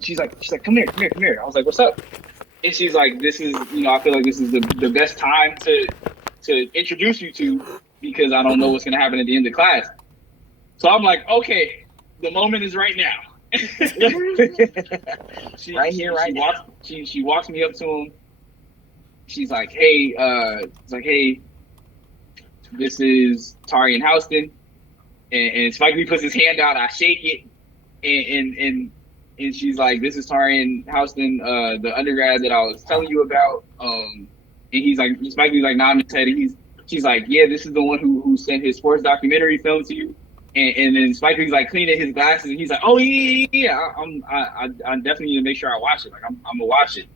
she's like, come here, come here, come here. I was like, what's up? And she's like, this is, I feel like this is the best time to introduce you to, because I don't know what's gonna happen at the end of class. So I'm like, okay, the moment is right now. Right here, right now. She walks me up to him. She's like, hey, this is Taurean Houston. And Spike Lee puts his hand out, I shake it, and she's like, this is Taurean Houston, the undergrad that I was telling you about. And he's like, Spike Lee's like nodding his head, and she's like, yeah, this is the one who sent his sports documentary film to you. And then Spike Lee's like cleaning his glasses, and he's like, oh yeah, I definitely need to make sure I watch it. Like I'm gonna watch it.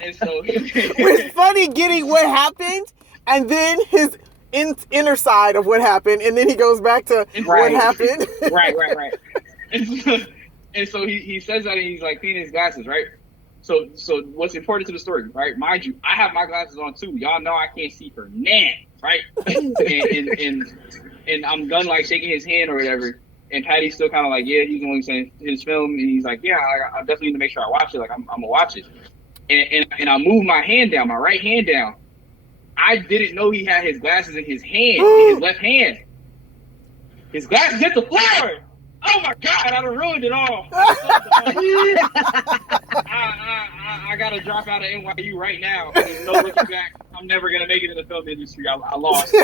And so it's funny getting what happened, and then his inner side of what happened, and then he goes back to what happened. Right. And so he says that, and he's like cleaning his glasses, right? So what's important to the story, right? Mind you, I have my glasses on too. Y'all know I can't see for nan, right? and I'm done like shaking his hand or whatever. And Patty's still kind of like, yeah, he's the one saying his film, and he's like, yeah, I definitely need to make sure I watch it. Like I'm gonna watch it. And I move my hand down, my right hand down. I didn't know he had his glasses in his hand, in his left hand. His glasses hit the floor. Oh my God, I done ruined it all. I gotta drop out of NYU right now. There's no looking back. I'm never gonna make it in the film industry. I lost.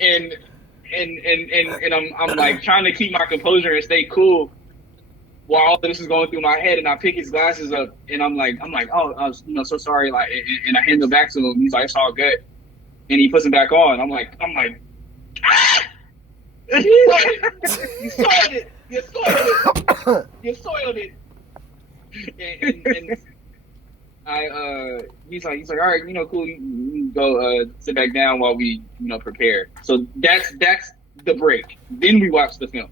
And I'm like trying to keep my composure and stay cool while all this is going through my head. And I pick his glasses up, and I'm like, oh, I was, so sorry. Like, and I hand them back to him. He's like, it's all good. And he puts them back on. I'm like, ah! You soiled it. You soiled it. And he's like, all right, cool. You can go sit back down while we, prepare. So that's the break. Then we watch the film.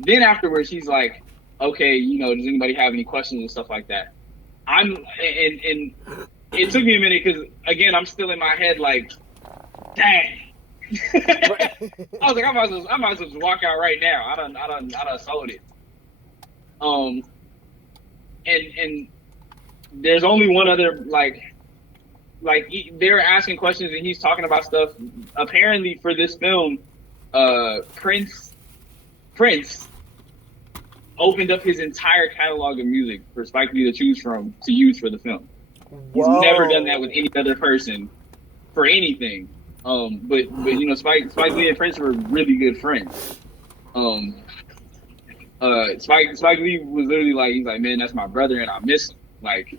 Then afterwards, he's like, okay, does anybody have any questions and stuff like that? And it took me a minute because again, I'm still in my head like, dang. I was like, I might as well just walk out right now. I done sold it. And there's only one other like they're asking questions and he's talking about stuff. Apparently for this film, Prince opened up his entire catalog of music for Spike Lee to choose from to use for the film. He's never done that with any other person for anything. But Spike Lee and Prince were really good friends. Spike Lee was literally like, he's like, man, that's my brother and I miss him. Like,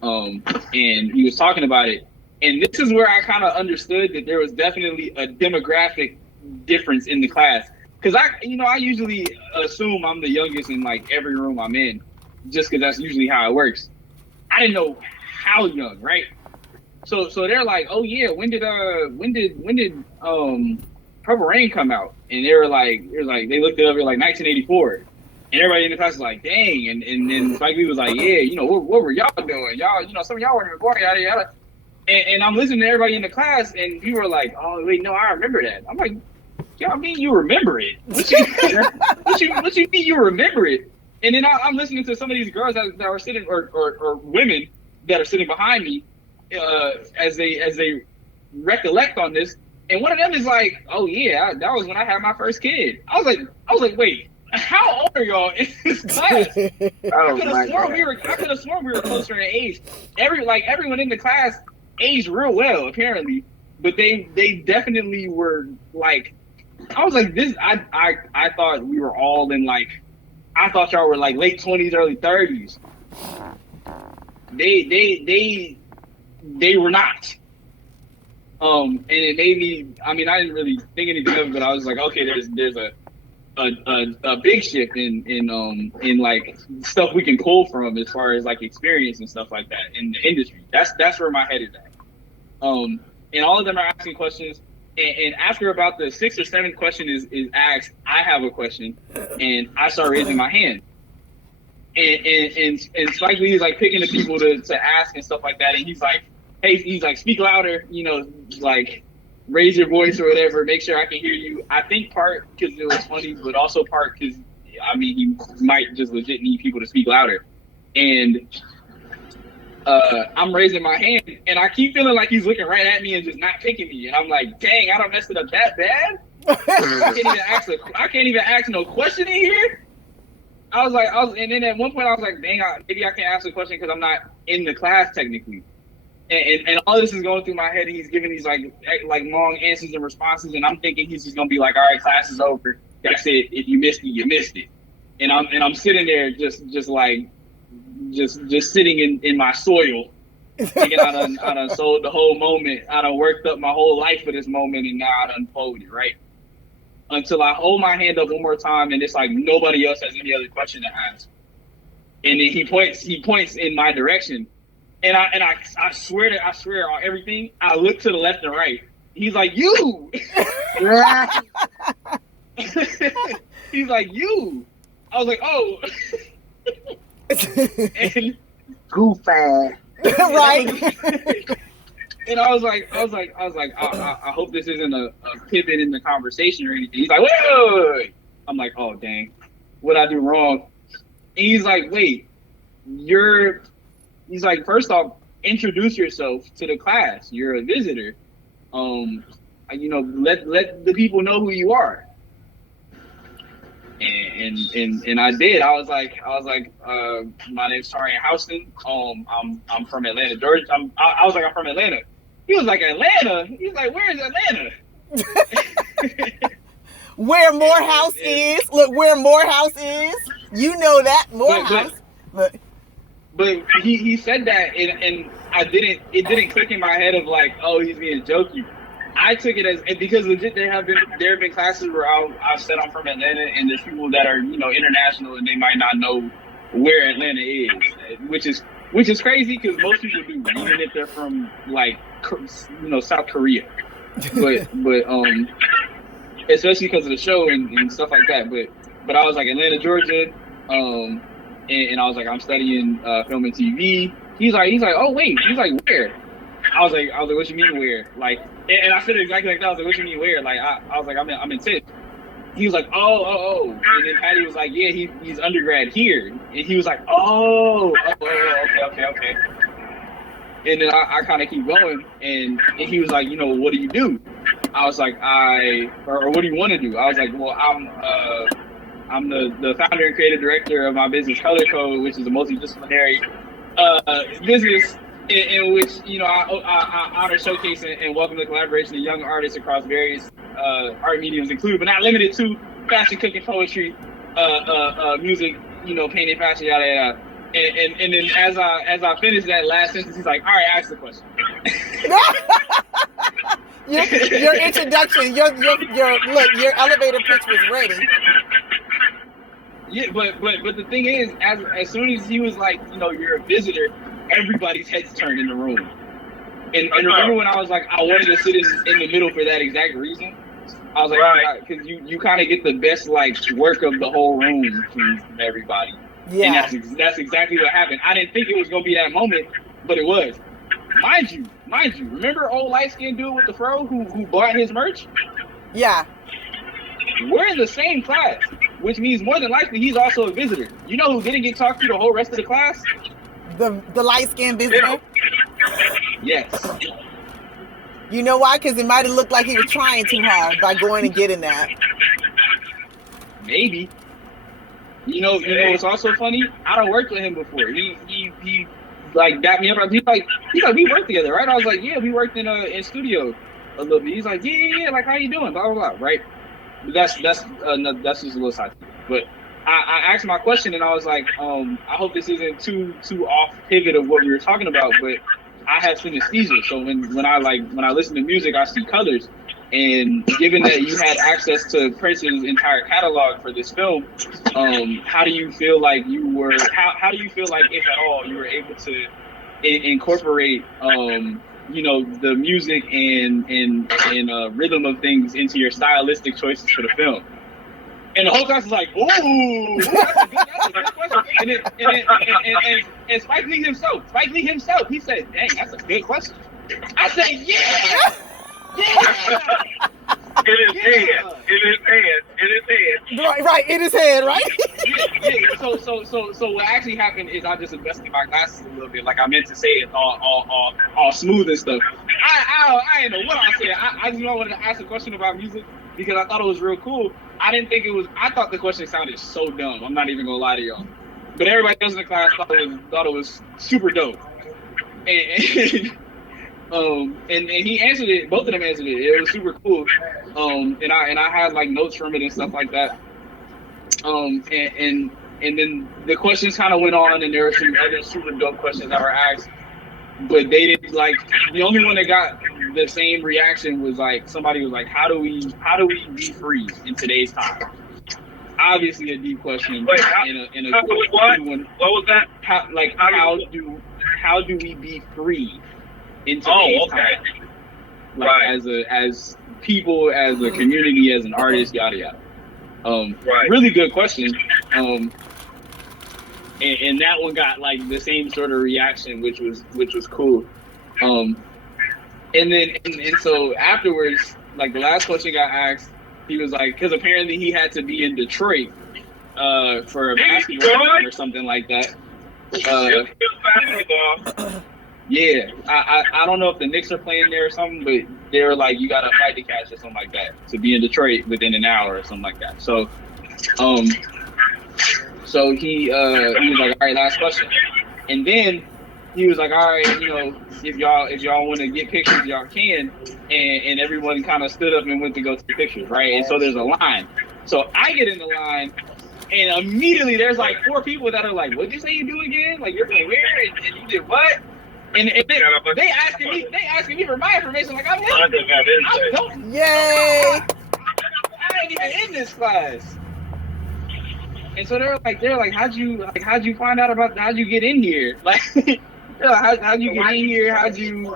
and he was talking about it. And this is where I kind of understood that there was definitely a demographic difference in the class. Cause I usually assume I'm the youngest in like every room I'm in, just cause that's usually how it works. I didn't know how young, right? So they're like, oh yeah, when did Purple Rain come out? And they looked it up in like 1984, and everybody in the class was like, dang. And then Spike Lee was like, yeah, what were y'all doing? Y'all, some of y'all weren't even born, yada yada. And I'm listening to everybody in the class, and people were like, oh wait, no, I remember that. I'm like, y'all mean you remember it? What you mean you remember it? And then I'm listening to some of these girls that are sitting, or women that are sitting behind me, as they recollect on this, and one of them is like, "Oh yeah, that was when I had my first kid." I was like, wait, how old are y'all in this class? I could have sworn we were closer in age. Everyone in the class aged real well apparently, but they definitely were like. I was like, this. I thought we were all in like. I thought y'all were like late 20s, early 30s. They were not. And it made me. I mean, I didn't really think anything of it, but I was like, okay, there's a big shift in like stuff we can pull from as far as like experience and stuff like that in the industry. That's where my head is at. And all of them are asking questions. And after about the 6th or 7th question is asked, I have a question, and I start raising my hand. And Spike Lee is like picking the people to ask and stuff like that, and he's like, hey, speak louder, like raise your voice or whatever, make sure I can hear you. I think part because it was funny, but also part because, I mean, he might just legit need people to speak louder. And I'm raising my hand, and I keep feeling like he's looking right at me and just not picking me. And I'm like, dang, I don't messed it up that bad. I can't even ask no question in here. And then at one point I was like, dang, maybe I can't ask a question because I'm not in the class technically. And all this is going through my head, and he's giving these like long answers and responses, and I'm thinking he's just gonna be like, all right, class is over. That's it. If you missed it, you missed it. And I'm sitting there just sitting in my soil, thinking I done sold the whole moment. I done worked up my whole life for this moment, and now I done folded, right? Until I hold my hand up one more time, and it's like nobody else has any other question to ask. And then he points in my direction. And I swear on everything, I look to the left and right. He's like, you! He's like, you! I was like, oh. And Goof ass. Right. And I was like, I hope this isn't a pivot in the conversation or anything. He's like, wait. I'm like, oh dang, what'd I do wrong? And he's like, wait, he's like, first off, introduce yourself to the class. You're a visitor. Let the people know who you are. And I did. I was like, my name's Taurean Houston. I'm from Atlanta, Georgia. I was like, I'm from Atlanta. He was like, Atlanta? He's like, where is Atlanta? Where Morehouse is. Look, where Morehouse is. You know that. Morehouse. But he said that, and it didn't click in my head of like, oh, he's being jokey. I took it as, because legit there have been classes where I've said I'm from Atlanta, and there's people that are, international, and they might not know where Atlanta is, which is crazy because most people do, even if they're from like, South Korea. But especially because of the show and stuff like that. But I was like, Atlanta, Georgia, and I was like, I'm studying film and TV. He's like, oh wait, he's like, where? I was like, what you mean where? Like, and I said it exactly like that. I was like, what you mean where? Like, I was like, I'm in Tiff. He was like, oh. And then Patty was like, yeah, he's undergrad here. And he was like, okay. And then I kind of keep going, and he was like, what do you do? I was like, or what do you want to do? I was like, well, I'm the founder and creative director of my business, Color Code, which is a multidisciplinary business in which, I honor, showcase, and welcome the collaboration of young artists across various art mediums, including but not limited to fashion, cooking, poetry, music, painting, fashion, yada yada. And then as I finished that last sentence, he's like, all right, ask the question. Your introduction, your elevator pitch was ready. Yeah, but the thing is, as soon as he was like, you're a visitor, everybody's heads turned in the room. And remember when I was like, I wanted to sit in the middle for that exact reason? I was like, because you kind of get the best like work of the whole room from everybody. Yeah. And that's exactly what happened. I didn't think it was gonna be that moment, but it was. Mind you, remember old light skinned dude with the fro who bought his merch? Yeah. We're in the same class, which means more than likely he's also a visitor. You know who didn't get talked to the whole rest of the class? The light skinned visitor? Yes. You know why? Because it might have looked like he was trying too hard by going and getting that. Maybe. You know what's also funny? I don't work with him before. He like dapped me up. He's like, we worked together, right? I was like, yeah, we worked in studio a little bit. He's like, yeah, like, how you doing? Blah, blah, blah, right? But that's just a little side. But I asked my question, and I was like, I hope this isn't too off pivot of what we were talking about, but I have synesthesia. So when I listen to music, I see colors. And given that you had access to Prince's entire catalog for this film, how do you feel like how do you feel like, if at all, you were able to incorporate, the music and rhythm of things into your stylistic choices for the film? And the whole class was like, "Ooh, that's a good question." And Spike Lee himself, he said, "Dang, that's a good question." I said, "Yeah." In his head. Right, in his head, right? Yeah. So what actually happened is I just adjusted my glasses a little bit. Like I meant to say it all smooth and stuff. I didn't know what I said. I just wanted to ask a question about music because I thought it was real cool. I didn't think it was. I thought the question sounded so dumb. I'm not even gonna lie to y'all. But everybody else in the class thought it was super dope. And he answered it. Both of them answered it. It was super cool. And I had like notes from it and stuff like that. And then the questions kind of went on, and there were some other super dope questions that were asked. But they didn't like. The only one that got the same reaction was like somebody was like, "How do we be free in today's time?" Obviously, a deep question. Wait, in a what? One. What was that? How do we be free in today's time? Like Right. as people, as a community, as an artist, yada yada. Right. Really good question. And that one got like the same sort of reaction, which was cool. And so afterwards, like the last question got asked, he was like, because apparently he had to be in Detroit for a basketball game or something like that. Yeah, I don't know if the Knicks are playing there or something, but they were like, you got to fight to catch or something like that to be in Detroit within an hour or something like that. So, so he was like, all right, last question, and then he was like, all right, if y'all want to get pictures, y'all can, and everyone kind of stood up and went to go take pictures, right? And so there's a line. So I get in the line, and immediately there's like 4 people that are like, what'd you say you do again? Like, you're from where? And you did what? And they asking me for my information. Like, I'm him. Yay! I ain't even in this class. And so they're like, how'd you find out about? How'd you get in here? Like, how'd you get in here? How'd you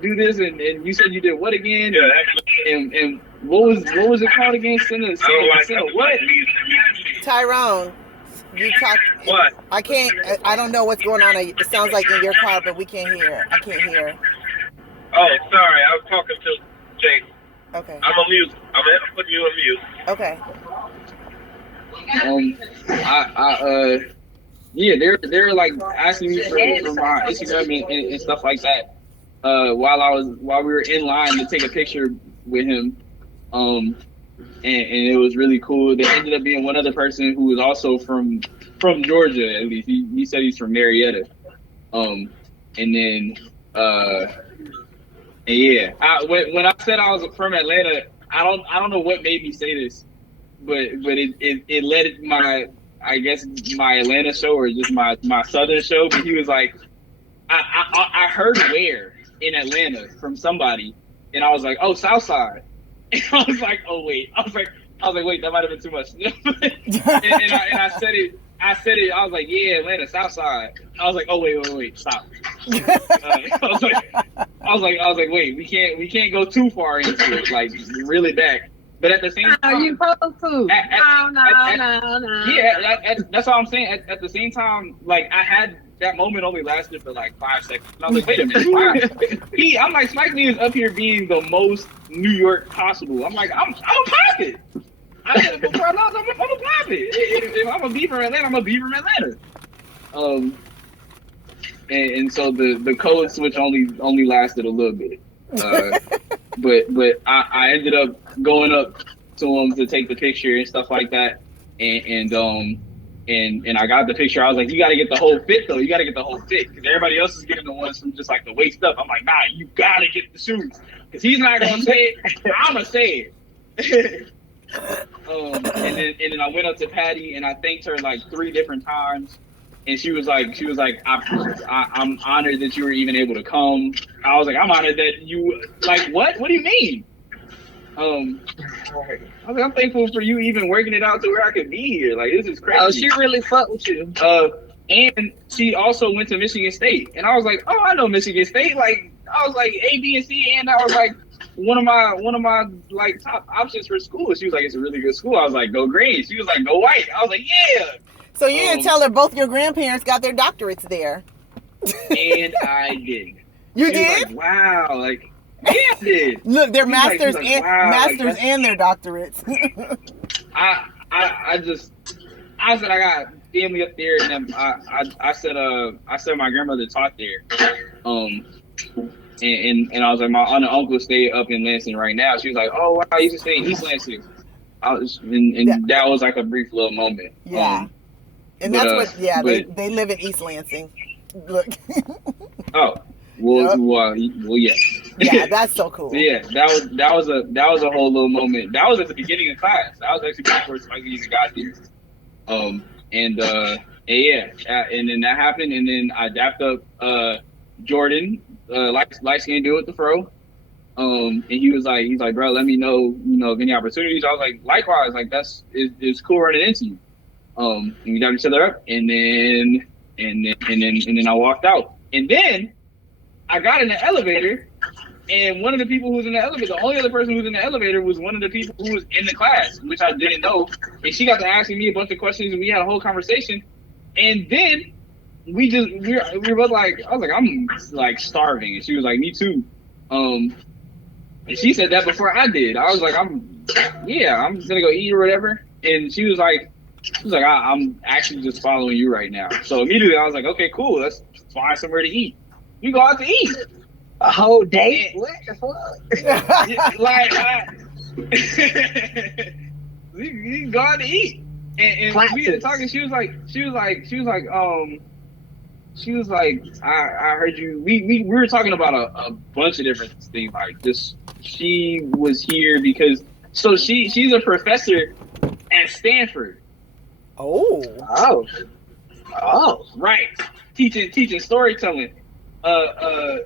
do this? And you said you did what again? And what was it called again? Send a what? Tyrone, you talk. What? I don't know what's going on. It sounds like in your car, but we can't hear. I can't hear. Oh, sorry. I was talking to Jason. Okay. I'm on mute. I'm going to put you on mute. Okay. They're like asking me for my Instagram and stuff like that. While we were in line to take a picture with him, and it was really cool. There ended up being one other person who was also from Georgia. At least he said he's from Marietta. And then yeah. When I said I was from Atlanta, I don't know what made me say this, but it led my Atlanta show or just my Southern show. But he was like, I heard where in Atlanta from somebody, and I was like, oh, Southside. And I was like, oh wait. I was like, wait, that might have been too much. and I said it. I was like, yeah, Atlanta, Southside. I was like, oh wait, stop. I was like, wait, we can't go too far into it, like really back. But at the same time, are you supposed to? No. Yeah, that's all I'm saying. At the same time, like I had that moment only lasted for like 5 seconds. And I was like, wait a minute. I'm like, Spike Lee is up here being the most New York possible. I'm like, I'm a pop it. I said it before I lost, I'm a pop it. If I'm a be from Atlanta, I'm a be from Atlanta. And so the code switch only lasted a little bit. But I ended up going up to him to take the picture and stuff like that. And I got the picture. I was like, you got to get the whole fit though. You got to get the whole fit because everybody else is getting the ones from just like the waist up. I'm like, nah, you got to get the shoes because he's not gonna say it. I'm gonna say it. And then I went up to Patty and I thanked her like 3 different times. And she was like, I'm honored that you were even able to come. I was like, I'm honored that you like what? What do you mean? I was like, I'm thankful for you even working it out to where I could be here. Like this is crazy. Oh, she really fucked with you. And she also went to Michigan State. And I was like, oh, I know Michigan State. Like I was like A, B, and C, and that was like one of my like top options for school. She was like, it's a really good school. I was like, go green. She was like, go white. I was like, yeah. So you didn't tell her both your grandparents got their doctorates there. And I did. You she did? was like, wow. Like Yeah, I did. Look, they're She was masters like, and wow, like, masters and their doctorates. I said I got family up there, and then I said my grandmother taught there, and I was like, my aunt and uncle stay up in Lansing right now. She was like, oh wow, I used to stay in East Lansing. And that was like a brief little moment. Yeah. And but, that's what, yeah, but, they live in East Lansing. Look. Oh, well, Yep. well, yeah. Yeah, that's so cool. So yeah, that was a whole little moment. That was at the beginning of class. That was actually before Spike even got there. And yeah, and then that happened, and then I dapped up Jordan, light skinned dude with the fro. And he's like, bro, let me know, of any opportunities. I was like, likewise, like it's cool running into you. And we dapped each other up, and then I walked out, and then I got in the elevator, and one of the people who was in the elevator, the only other person who was in the elevator was one of the people who was in the class, which I didn't know. And she got to asking me a bunch of questions, and we had a whole conversation. And then we were both like, I was like, I'm like starving, and she was like, me too. And she said that before I did. I was like, I'm just gonna go eat or whatever. And she was like, I'm actually just following you right now. So immediately I was like, okay, cool, let's find somewhere to eat. We go out to eat. A whole date? What the fuck? Like, we go out to eat, and we were talking. She was like, I heard you. We were talking about a bunch of different things. Like this, she was here because she's a professor at Stanford. Oh, right. Teaching storytelling. And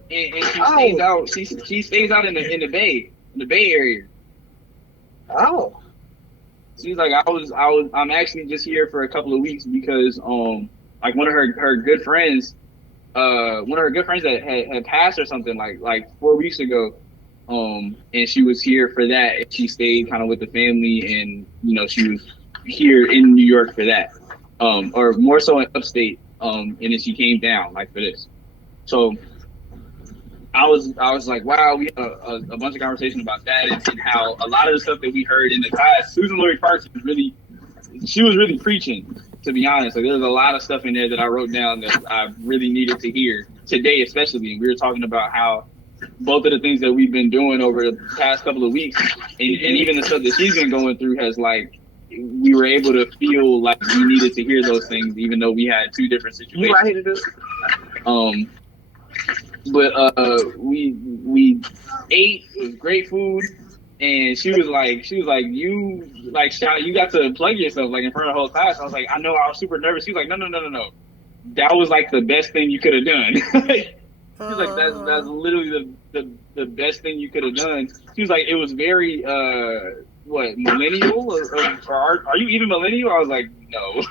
she stays out in the Bay Area. Oh. She's like, I'm actually just here for a couple of weeks because like one of her good friends that had passed or something like 4 weeks ago, and she was here for that, and she stayed kind of with the family, and she was here in New York for that, or more so in upstate, and then she came down like for this. So I was like, wow, we had a bunch of conversation about that, and how a lot of the stuff that we heard in the class, Susan Lori Parks was really preaching, to be honest. Like, there was a lot of stuff in there that I wrote down that I really needed to hear today, especially. And we were talking about how both of the things that we've been doing over the past couple of weeks, and even the stuff that she's been going through, has like, we were able to feel like we needed to hear those things, even though we had two different situations. You right here to do? But we ate. It was great food, and she was like, you got to plug yourself like in front of the whole class. I was like, I know, I was super nervous. She was like, no, that was like the best thing you could have done. She was like, that's literally the best thing you could have done. She was like, it was very millennial, or are you even millennial? I was like, no.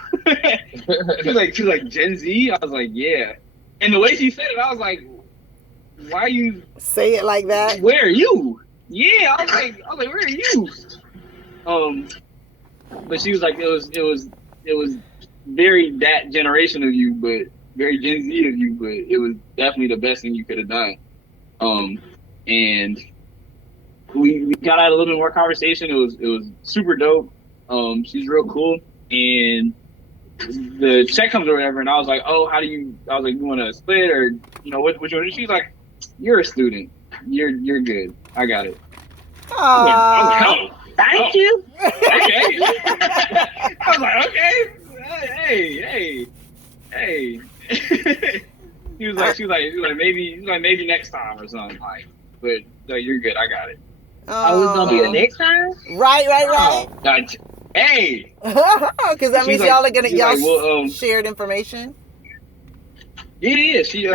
She was like Gen Z. I was like, yeah. And the way she said it, I was like, why you say it like that? Where are you? Yeah, I was like, where are you? But she was like, it was very that generation of you, but very Gen Z of you, but it was definitely the best thing you could have done. And we got out a little bit more conversation. It was super dope. She's real cool, and the check comes or whatever, and I was like, you want to split, or which one? She's like, you're a student, you're good, I got it. I was like, thank you. Okay. I was like, okay. Hey. She was like maybe next time or something, like, but you're good, I got it. Oh, it's gonna be the next time? Right. Hey. Because that means y'all are gonna well, shared information. Yeah. She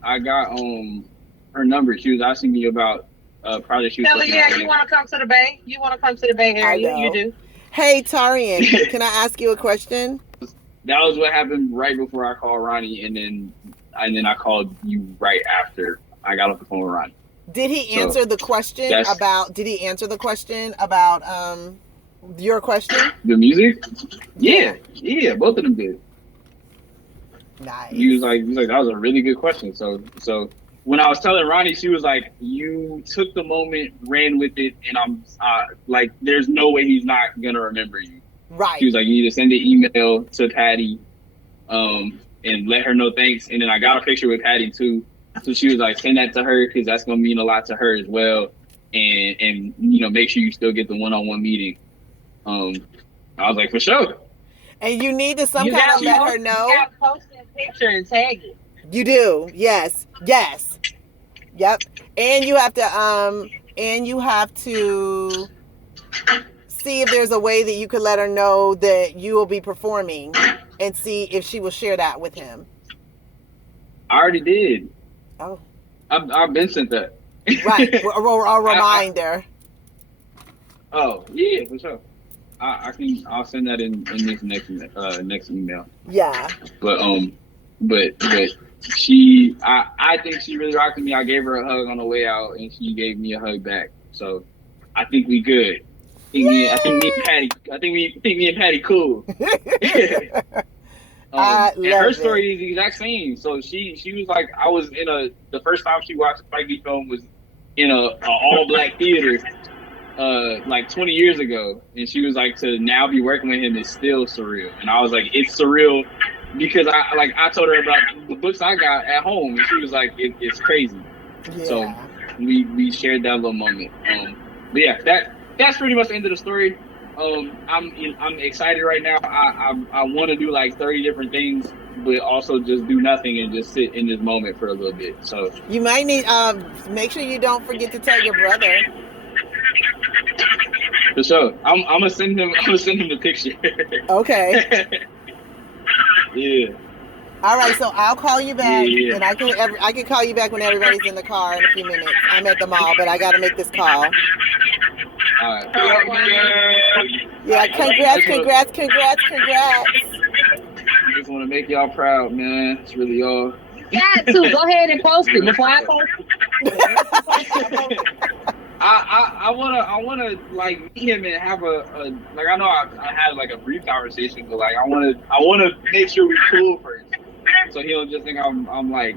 I got her number. She was asking me about project she was Hell yeah, you want to come to the Bay? You want to come to the Bay Area? You do. Hey, Taurean, can I ask you a question? That was what happened right before I called Ronnie, and then I called you right after I got off the phone with Ronnie. Did he answer the question about? Did he answer the question about your question? The music? Yeah, both of them did. Nice. He was like, that was a really good question. So when I was telling Ronnie, she was like, "You took the moment, ran with it, and I'm like, there's no way he's not gonna remember you." Right. She was like, "You need to send an email to Patty, and let her know thanks." And then I got a picture with Patty too, so she was like, "Send that to her because that's gonna mean a lot to her as well." And make sure you still get the one-on-one meeting. I was like, for sure. And you need to kind of let her know. You gotta post that picture and tag it. You do. Yes. Yep. And you have to see if there's a way that you could let her know that you will be performing and see if she will share that with him. I already did. Oh. I've been sent that. Right. A reminder. Oh, yeah, for sure. I'll send that in this next email. Yeah. But she, I think she really rocked with me. I gave her a hug on the way out, and she gave me a hug back. So I think we good. I think me and Patty cool. I and her love story is the exact same. So she was like, I was the first time she watched a Spike Lee film was in a all black theater. Like 20 years ago, and she was like, to now be working with him is still surreal. And I was like, it's surreal because I told her about the books I got at home, and she was like, it's crazy. Yeah. So we shared that little moment. But yeah, that's pretty much the end of the story. I'm excited right now. I want to do like 30 different things, but also just do nothing and just sit in this moment for a little bit. So you might need make sure you don't forget to tell your brother. For sure. I'm gonna send him the picture. Okay. Yeah. All right, so I'll call you back, Yeah. and I can call you back when everybody's in the car in a few minutes. I'm at the mall, but I got to make this call. All right. Yeah, congrats. Just want to make y'all proud, man. It's really all. Got to go ahead and post it before I post it. I wanna like meet him and have a like, I know I had like a brief conversation, but like I wanna make sure we cool first, so he don't just think I'm like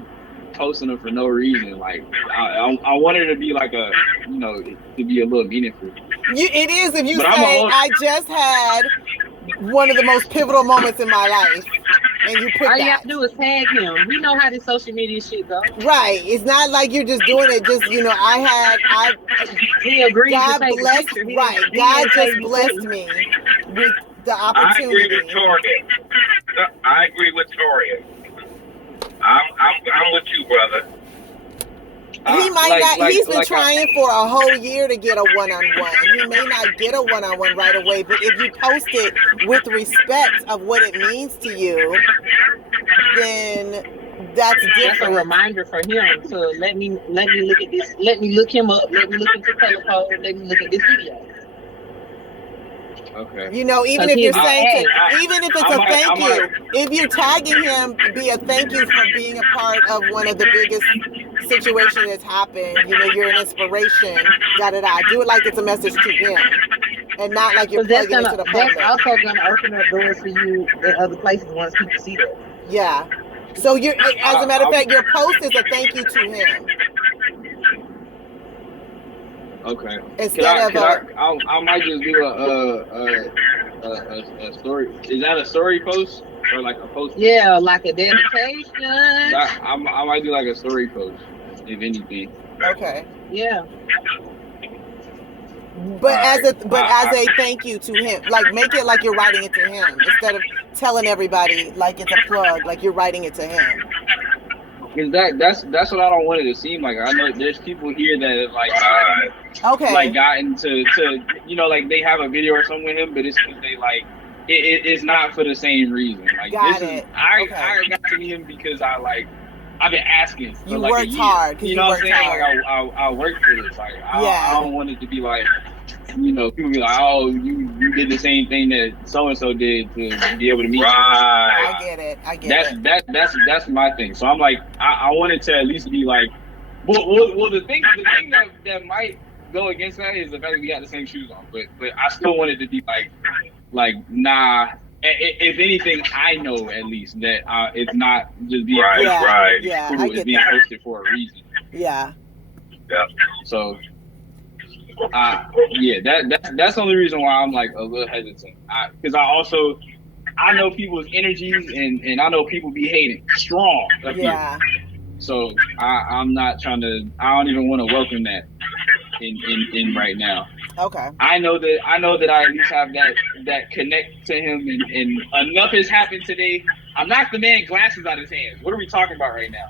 posting him for no reason. Like I want it to be like a to be a little meaningful. It is if you But say I just had one of the most pivotal moments in my life, and you put all you that. have to do is tag him. We know how this social media shit goes. Right. It's not like you're just doing it. Just He agreed God to take blessed. the picture. Right. God just blessed me with the I agree opportunity. with Taurean. I agree with Taurean. I'm with you, brother. He might not. He's been trying for a whole year to get a one-on-one. He may not get a one-on-one right away, but if you post it with respect of what it means to you, then that's different. That's a reminder for him to let me look at this. Let me look him up. Let me look into color code. Let me look at this video. Okay. Even if you're saying, even if it's a thank you, if you're tagging him, be a thank you for being a part of one of the biggest situations that's happened. You're an inspiration. Do it like it's a message to him, and not like you're plugging into the public. That's also gonna open up doors for you in other places once people see that. Yeah. So as a matter of fact, your post is a thank you to him. Okay. I might just do a story. Is that a story post or like a post? Yeah, like a dedication. I might do like a story post, if anything. Okay. Yeah. But as a thank you to him, like make it like you're writing it to him instead of telling everybody like it's a plug, like you're writing it to him. Because that's what I don't want it to seem like. I know there's people here that have like gotten to like they have a video or something with him, but it's because they like it's not for the same reason. Like I got to meet him because I've been asking for like a year. Hard. You know what I'm saying? Like I worked for this. Like I don't want it to be like people be like, oh, you did the same thing that so and so did to be able to meet. Right. I get it. That's my thing. So I'm like, I wanted to at least be like, well, the thing that might go against that is the fact that we got the same shoes on. But I still wanted to be like nah. If anything, I know at least that it's not just being right. Yeah, it's being posted for a reason. Yeah. Yeah. So, yeah, that's the only reason why I'm like a little hesitant. Because I know people's energies, and I know people be hating strong. Yeah. So I'm not trying to. I don't even want to welcome that in right now. Okay. I know that I at least have that connect to him, and enough has happened today. I knocked the man glasses out of his hands. What are we talking about right now?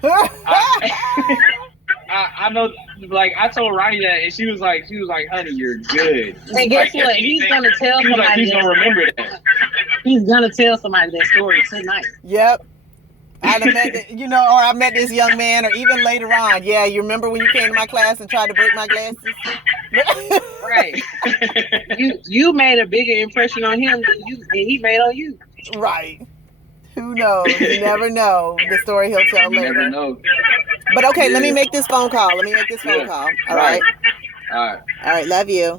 I know, like I told Ronnie that, and she was like, honey, you're good. And guess what? He's gonna tell She was like, somebody. he's gonna remember that. He's gonna tell somebody that story tonight. Yep. I met this young man, or even later on. Yeah, you remember when you came to my class and tried to break my glasses? Right. You made a bigger impression on him than he made on you. Right. Who knows? You never know the story he'll tell You later. never know. But okay, let me Yeah. make this phone call. All right. All right. All right. Love you.